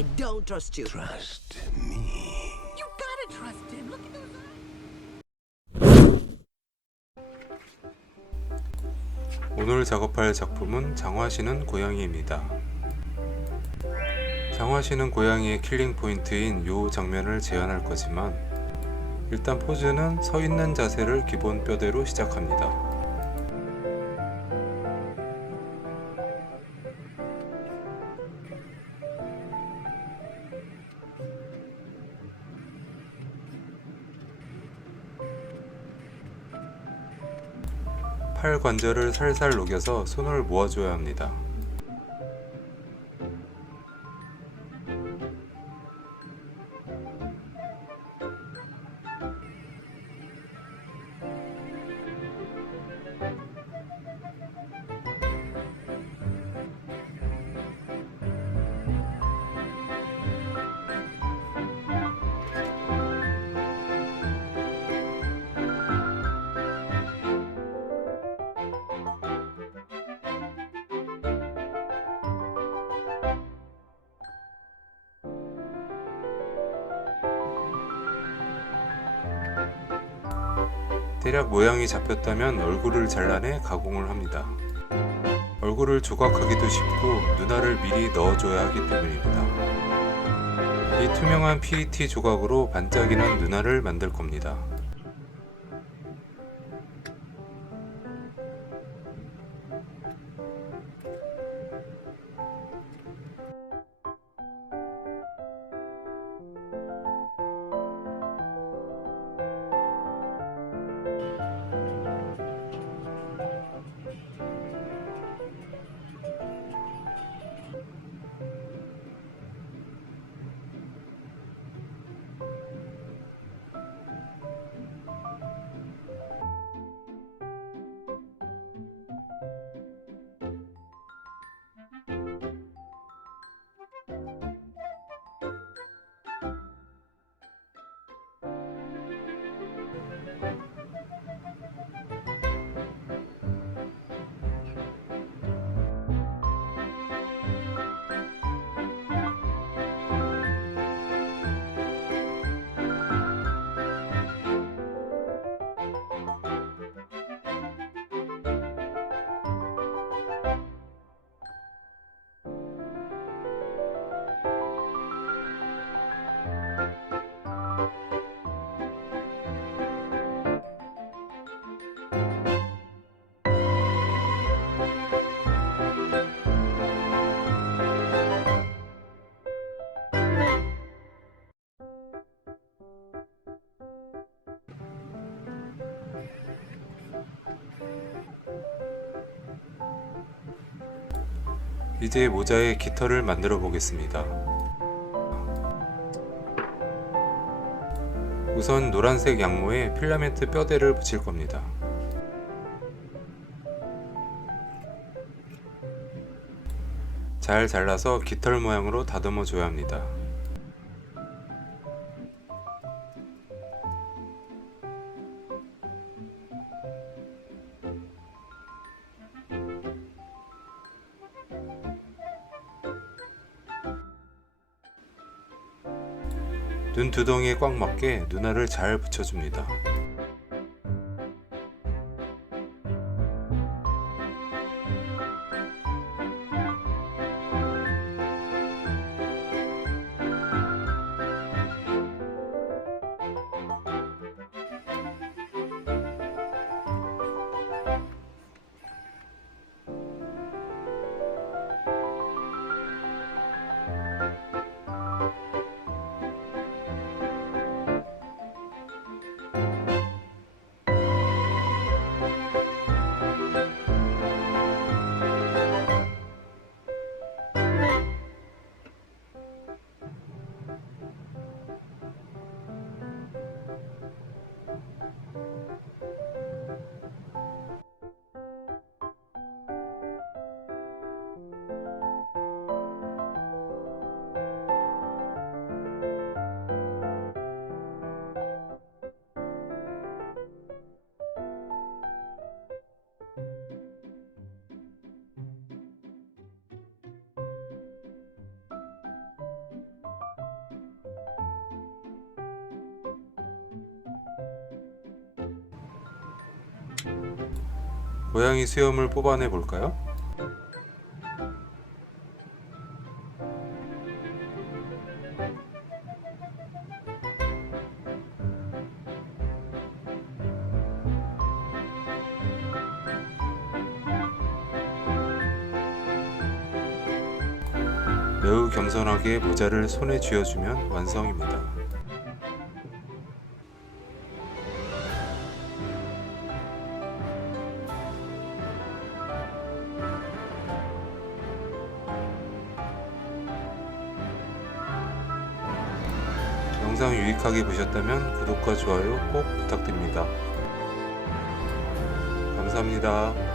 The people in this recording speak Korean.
I don't trust you. Trust me. You gotta trust him. Look at those eyes. 오늘 작업할 작품은 장화시는 고양이입니다. 장화시는 고양이의 킬링 포인트인 요 장면을 재현할 거지만 일단 포즈는 서 있는 자세를 기본 뼈대로 시작합니다. 팔 관절을 살살 녹여서 손을 모아줘야 합니다. 대략 모양이 잡혔다면 얼굴을 잘라내 가공을 합니다. 얼굴을 조각하기도 쉽고 눈알을 미리 넣어줘야 하기 때문입니다. 이 투명한 PET 조각으로 반짝이는 눈알을 만들 겁니다. 이제 모자에 깃털을 만들어 보겠습니다. 우선 노란색 양모에 필라멘트 뼈대를 붙일 겁니다. 잘 잘라서 깃털 모양으로 다듬어 줘야 합니다. 눈 두덩이에 꽉 맞게 눈알을 잘 붙여줍니다. 고양이 수염을 뽑아내 볼까요? 매우 겸손하게 모자를 손에 쥐어주면 완성입니다. 영상 유익하게 보셨다면 구독과 좋아요 꼭 부탁드립니다. 감사합니다.